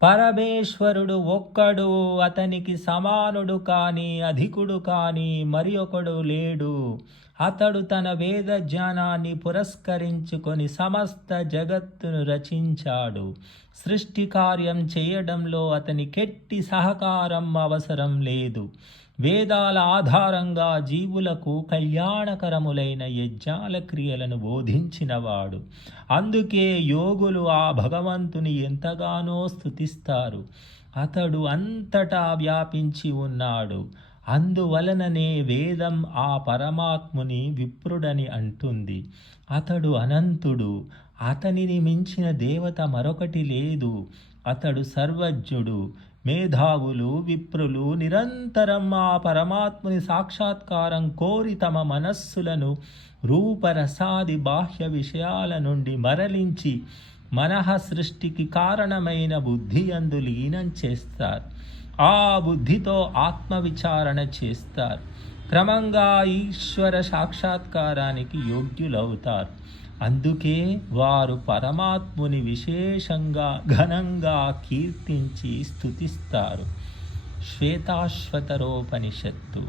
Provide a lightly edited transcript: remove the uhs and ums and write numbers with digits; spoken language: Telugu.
పరమేశ్వరుడు ఒక్కడు, అతనికి సమానుడు కాని అధికుడు కాని మరి ఒకడు లేడు. అతడు తన వేద జ్ఞానాన్ని పురస్కరించుకొని సమస్త జగత్తును రచించాడు. సృష్టి కార్యం చేయడంలో అతనికెట్టి సహకారం అవసరం లేదు. వేదాల ఆధారంగా జీవులకు కళ్యాణకరములైన యజ్ఞాల క్రియలను బోధించినవాడు. అందుకే యోగులు ఆ భగవంతుని ఎంతగానో స్తుతిస్తారు. అతడు అంతటా వ్యాపించి ఉన్నాడు. అందువలననే వేదం ఆ పరమాత్ముని విప్రుడని అంటుంది. అతడు అనంతుడు. అతనిని మించిన దేవత మరొకటి లేదు. అతడు సర్వజ్ఞుడు. మేధావులు విప్రులు నిరంతరం ఆ పరమాత్ముని సాక్షాత్కారం కోరి తమ మనస్సులను రూపరసాది బాహ్య విషయాల నుండి మరలించి మనః సృష్టికి కారణమైన బుద్ధి యందు లీనం చేస్తారు. ఆ బుద్ధితో ఆత్మవిచారణ చేస్తారు. క్రమంగా ఈశ్వర సాక్షాత్కారానికి యోగ్యులవుతారు. అందుకే వారు పరమాత్ముని విశేషంగా ఘనంగా కీర్తించి స్తుతిస్తారు. శ్వేతాశ్వతరోపనిషత్తు.